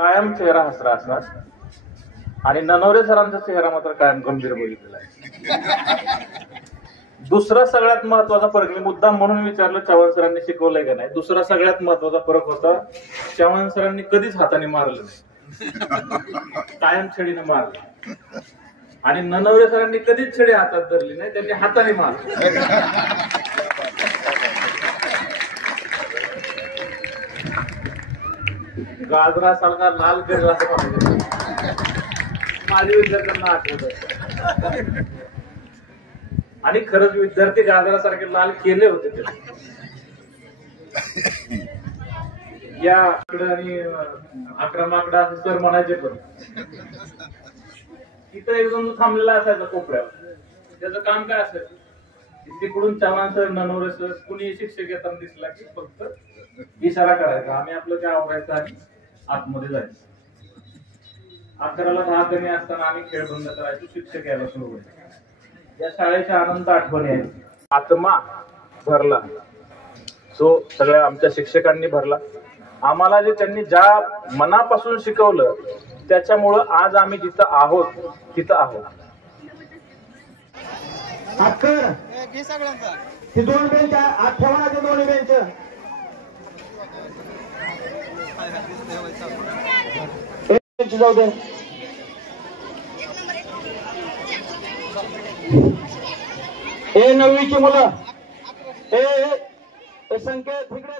कायम चेहरा हसरा असणार आणि ननवरे सरांचा चेहरा मात्र कायम गंभीर बघितलेला आहे. दुसरा सगळ्यात महत्वाचा फरक मी मुद्दाम म्हणून विचारलं, चव्हाण सरांनी शिकवलंय का नाही. दुसरा सगळ्यात महत्वाचा फरक होता, चव्हाण सरांनी कधीच हाताने मारलं नाही, कायम छडीने मारलं. आणि ननवरे सरांनी कधीच छडी हातात धरली नाही, त्यांनी हाताने मारलं. गाजरासारखा लाल गजरा असं म्हणायचं माझ्या विद्यार्थ्यांना आठवत. आणि खरंच विद्यार्थी गाजरासारखे लाल केले होते त्याला. या आकडे आणि अकरा माकडा असं सर म्हणायचे. पण तिथं एकदम थांबलेला असायचा कोपऱ्यावर. त्याचं काम काय असायचं, तिकडून चव्हाण सर ननवरे सर कुणी शिक्षक येताना दिसला की फक्त इशारा करायचा, आम्ही आपलं काय आवरायचं आणि आतमध्ये जायचं. 11ला 10 कमी असताना आम्ही खेळ बंद करायचो, शिक्षक यायला सुरू व्हायचे. या शाळेच्या अनंत आठवणी आहेत. आत्मा भरला जो सगळ्या आमच्या शिक्षकांनी भरला. आम्हाला जे त्यांनी ज्या मनापासून शिकवलं त्याच्यामुळं आज आम्ही जिथं आहोत तिथं आहोत. हे दोन बेंच आत ठेवा ना, ते दोन्ही बेंच. जाऊ दे. ए 9वीची मुलं, ए संख्या तिकडे